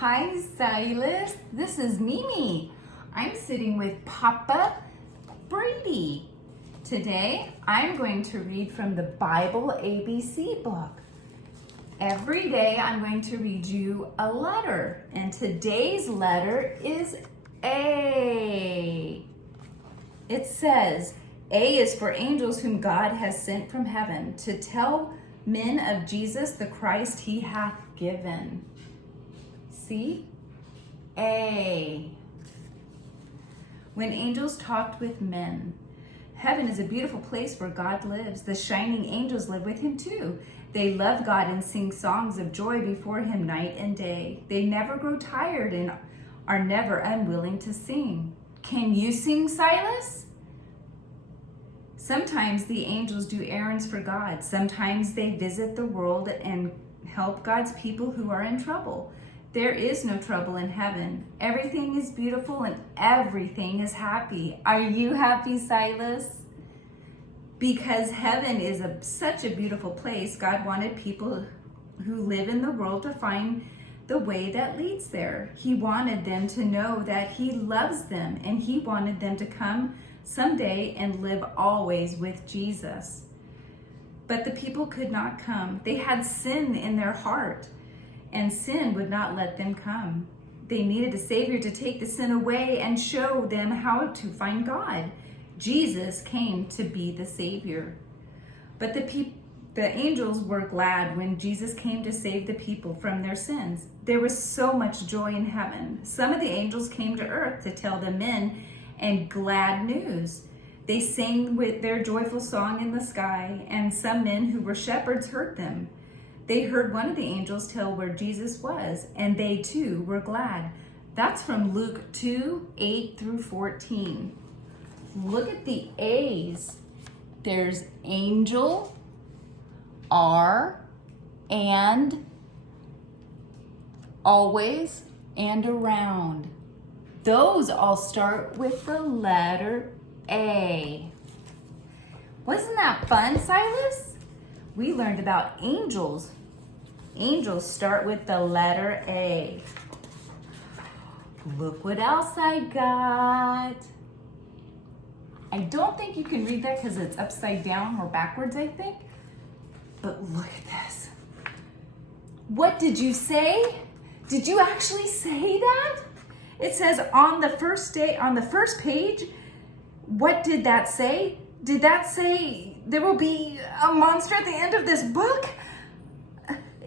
Hi, Silas. This is Mimi. I'm sitting with Papa Brady. Today, I'm going to read from the Bible ABC book. Every day, I'm going to read you a letter, and today's letter is A. It says, A is for angels whom God has sent from heaven to tell men of Jesus the Christ he hath given. See? A. When angels talked with men. Heaven is a beautiful place where God lives. The shining angels live with him too. They love God and sing songs of joy before him night and day. They never grow tired and are never unwilling to sing. Can you sing, Silas? Sometimes the angels do errands for God. Sometimes they visit the world and help God's people who are in trouble. There is no trouble in heaven. Everything is beautiful and everything is happy. Are you happy, Silas? Because heaven is such a beautiful place, God wanted people who live in the world to find the way that leads there. He wanted them to know that he loves them, and he wanted them to come someday and live always with Jesus. But the people could not come. They had sin in their heart, and sin would not let them come. They needed a Savior to take the sin away and show them how to find God. Jesus came to be the Savior. But the angels were glad when Jesus came to save the people from their sins. There was so much joy in heaven. Some of the angels came to earth to tell the men and glad news. They sang with their joyful song in the sky, and some men who were shepherds heard them. They heard one of the angels tell where Jesus was, and they too were glad. That's from Luke 2:8-14. Look at the A's. There's angel, are, and, always, and around. Those all start with the letter A. Wasn't that fun, Silas? We learned about angels. Angels start with the letter A. Look what else I got. I don't think you can read that because it's upside down or backwards, I think. But look at this. What did you say? Did you actually say that? It says on the first page, what did that say? Did that say there will be a monster at the end of this book?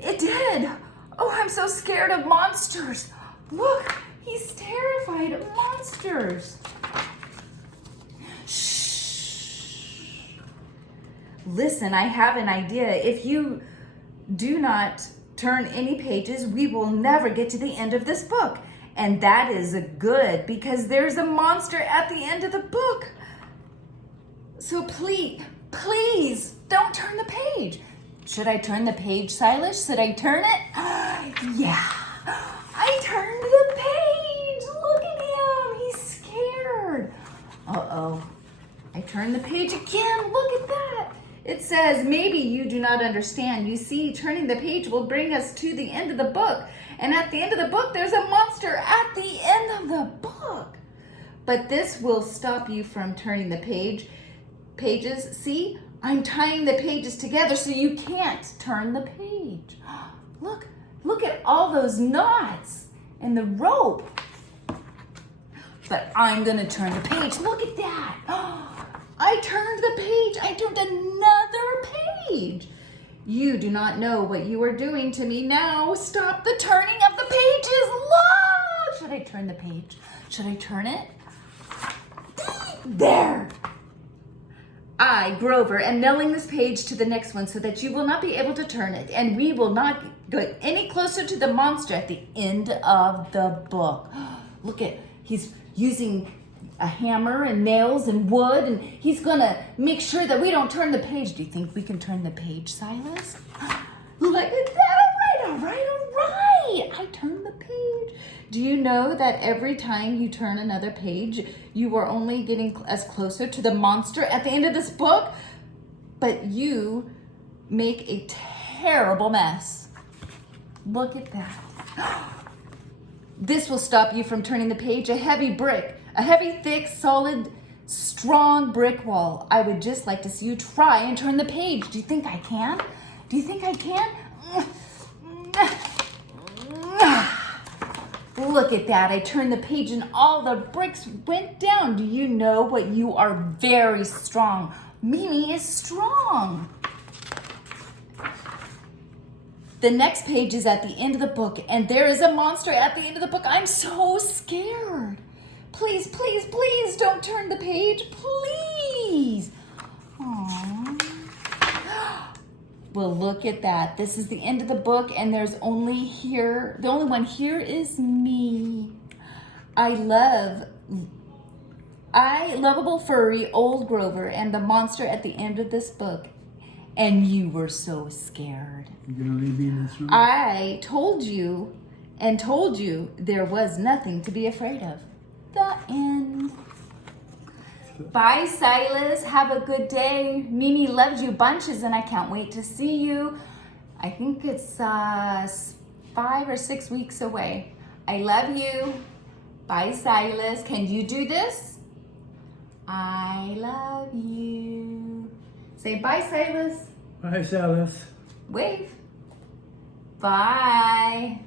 It did. Oh, I'm so scared of monsters. Look, he's terrified of monsters. Shh. Listen, I have an idea. If you do not turn any pages, we will never get to the end of this book. And that is good because there's a monster at the end of the book. So please don't turn the page. Should I turn the page, Silas? Should I turn it? Yeah, I turned the page. Look at him. He's scared. Uh-oh. I turned the page again. Look at that. It says, maybe you do not understand. You see, turning the page will bring us to the end of the book. And at the end of the book, there's a monster at the end of the book. But this will stop you from turning the pages. See, I'm tying the pages together so you can't turn the page. Look at all those knots and the rope. But I'm gonna turn the page. Look at that. I turned the page. I turned another page. You do not know what you are doing to me now. Stop the turning of the pages. Look! Should I turn the page? Should I turn it? There. I, Grover, am nailing this page to the next one so that you will not be able to turn it, and we will not go any closer to the monster at the end of the book. Look at, he's using a hammer and nails and wood, and he's gonna make sure that we don't turn the page. Do you think we can turn the page, Silas? Look at that. All right. I turned the page. Do you know that every time you turn another page, you are only getting as closer to the monster at the end of this book? But you make a terrible mess. Look at that. This will stop you from turning the page. A heavy brick, a heavy, thick, solid, strong brick wall. I would just like to see you try and turn the page. Do you think I can? Do you think I can? Look at that. I turned the page and all the bricks went down. Do you know what? You are very strong. Mimi is strong. The next page is at the end of the book, and there is a monster at the end of the book. I'm so scared. Please, please, please don't turn the page. Please. Aww. Well, look at that. This is the end of the book, and there's only here, the only one here is me. Lovable furry, old Grover, and the monster at the end of this book. And you were so scared. You're gonna leave me in this room? I told you there was nothing to be afraid of. The end. Bye, Silas. Have a good day. Mimi loves you bunches, and I can't wait to see you. I think it's 5 or 6 weeks away. I love you. Bye, Silas. Can you do this? I love you. Say bye, Silas. Bye, Silas. Wave. Bye.